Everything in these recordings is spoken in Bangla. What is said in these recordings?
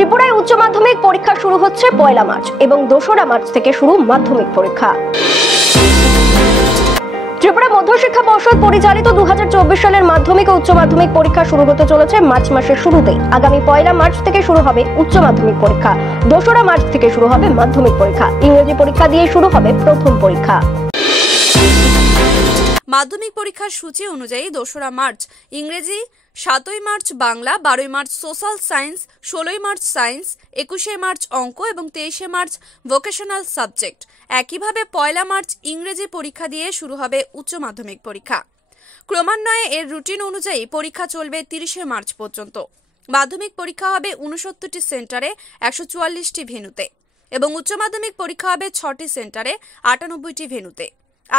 ত্রিপুরায় উচ্চ মাধ্যমিক পরীক্ষা শুরু হচ্ছে 1 মার্চ এবং 2 মার্চ থেকে শুরু মাধ্যমিক পরীক্ষা। ত্রিপুরা মধ্যশিক্ষা পর্ষদ পরিচালিত 2024 সালের মাধ্যমিক ও উচ্চ মাধ্যমিক পরীক্ষা শুরু হতে চলেছে মার্চ মাসের শুরুতেই। আগামী 1 মার্চ থেকে শুরু হবে উচ্চ মাধ্যমিক পরীক্ষা, 2 মার্চ থেকে শুরু হবে মাধ্যমিক পরীক্ষা। ইংরেজি পরীক্ষা দিয়ে শুরু হবে প্রথম পরীক্ষা। মাধ্যমিক পরীক্ষার সূচি অনুযায়ী 2 মার্চ ইংরেজি, 7 March Bangla, 12 March social science, 16 March science, 21 March অঙ্ক এবং 23 মার্চ ভোকেশনাল সাবজেক্ট। একইভাবে 1 মার্চ ইংরেজি পরীক্ষা দিয়ে শুরু হবে উচ্চ মাধ্যমিক পরীক্ষা। ক্রমান্বয়ে এর রুটিন অনুযায়ী পরীক্ষা চলবে 30 মার্চ পর্যন্ত। মাধ্যমিক পরীক্ষা হবে 69টি সেন্টারে 144টি ভেন্যুতে এবং উচ্চ মাধ্যমিক পরীক্ষা হবে 6টি সেন্টারে 98টি ভেন্যুতে।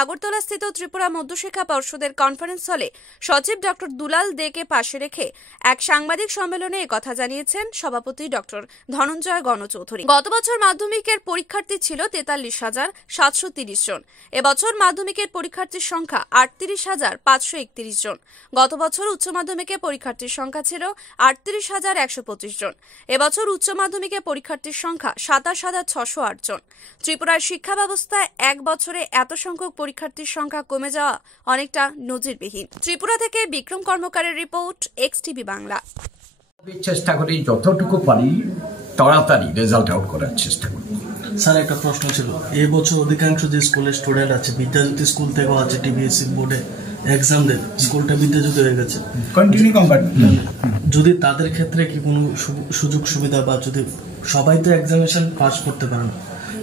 আগরতলাস্থিত ত্রিপুরা মধ্যশিক্ষা পর্ষদের কনফারেন্স হলে সচিব ডক্টর দুলাল দেকে পাশে রেখে এক সাংবাদিক সম্মেলনে একথা জানিয়েছেন সভাপতি ডক্টর ধনঞ্জয় গণচৌধুরী। গত বছর মাধ্যমিকের পরীক্ষার্থী ছিল 43,730 জন। এবছর মাধ্যমিকের পরীক্ষার্থীর সংখ্যা 38,531 জন। গত বছর উচ্চ মাধ্যমিকে পরীক্ষার্থীর সংখ্যা ছিল 38,125 জন। এবছর উচ্চ মাধ্যমিকে পরীক্ষার্থীর সংখ্যা 27,608 জন। ত্রিপুরার শিক্ষা ব্যবস্থায় এক বছরে এত সংখ্যক পরীক্ষার্থীর সংখ্যা কমে যাওয়া অনেকটা নজিরবিহীন। ত্রিপুরা থেকে বিক্রম কর্মকারের রিপোর্ট, এক্সটিভি বাংলা। চেষ্টা করি যতটুকু পারি তাড়াতাড়ি রেজাল্ট আউট করার চেষ্টা করি। স্যার, একটা প্রশ্ন ছিল, এই বছর অধিকাংশ যে স্কুলের স্টুডেন্ট আছে, বিদ্যাজ্যোতি স্কুল থেকেও আছে, টিবিএসসি বোর্ডে এক্সাম দেয়, স্কুলটা বিদ্যাজ্যোতি হয়ে গেছে, যদি তাদের ক্ষেত্রে কি কোনো সুযোগ সুবিধা বা যদি সবাই তো এক্সামিনেশন পাস করতে পারে না,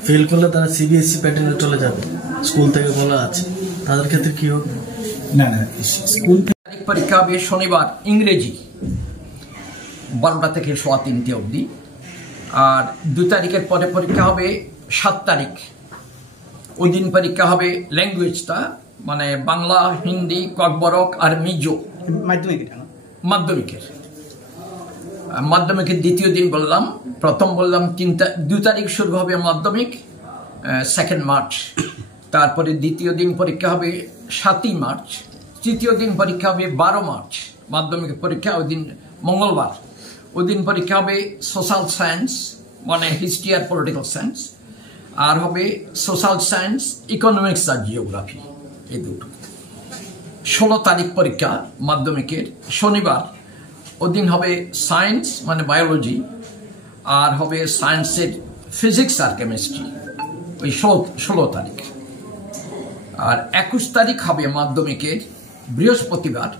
ফেল করলে তারা সিবিএসসি প্যাটার্নে চলে যাবে, স্কুল থেকে বলা আছে, তাদের ক্ষেত্রে কি হবে? না, স্কুল পরীক্ষা হবে শনিবার ইংরেজি 12টা থেকে 3:15 অবধি, আর 2 তারিখের পরে পরীক্ষা হবে 7 তারিখ। ওই দিন পরীক্ষা হবে ল্যাঙ্গুয়েজটা, মানে বাংলা, হিন্দি, ককবরক আর মিজো। মাধ্যমিকের দ্বিতীয় দিন বললাম, প্রথম বললাম 2 তারিখ শুরু হবে মাধ্যমিক, 2 মার্চ। তারপরে দ্বিতীয় দিন পরীক্ষা হবে 7 মার্চ। তৃতীয় দিন পরীক্ষা হবে 12 মার্চ। মাধ্যমিকের পরীক্ষা ওই দিন মঙ্গলবার। ওই দিন পরীক্ষা হবে সোশ্যাল সায়েন্স, মানে হিস্ট্রি আর পলিটিক্যাল সায়েন্স, আর হবে সোশ্যাল সায়েন্স, ইকোনমিক্স আর জিওগ্রাফি, এই দুটো। 16 তারিখ পরীক্ষা মাধ্যমিকের শনিবার। ওই দিন হবে সায়েন্স মানে বায়োলজি, আর হবে সায়েন্সের ফিজিক্স আর কেমিস্ট্রি, ওই 16 তারিখ। আর 21 তারিখ হবে মাধ্যমিকের বৃহস্পতিবার,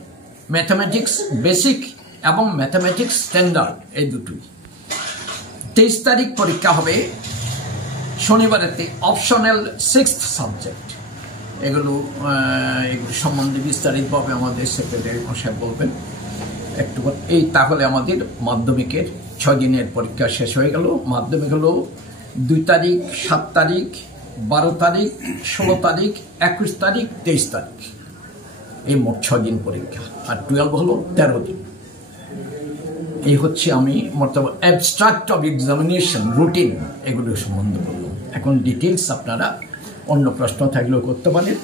ম্যাথামেটিক্স বেসিক এবং ম্যাথামেটিক্স স্ট্যান্ডার্ড, এই দুটোই। 23 তারিখ পরীক্ষা হবে শনিবারেতে অপশনাল 6th সাবজেক্ট। এগুলো সম্বন্ধে বিস্তারিতভাবে আমাদের সেক্রেটারি মশাই বলবেন একটু। এই তাহলে আমাদের মাধ্যমিকের 6 দিনের পরীক্ষা শেষ হয়ে গেল। মাধ্যমিক হলো 2 তারিখ, 7 তারিখ, 12 তারিখ, 16 তারিখ, 21 তারিখ, 23 তারিখ, এই মোট 6 দিন পরীক্ষা। আর 12 হলো 13 দিন। এই হচ্ছে আমি মোটামুটি অ্যাবস্ট্রাক্ট অফ এক্সামিনেশন রুটিন এগুলো সম্বন্ধে বললাম। এখন ডিটেলস আপনারা অন্য প্রশ্ন থাকলেও করতে পারেন।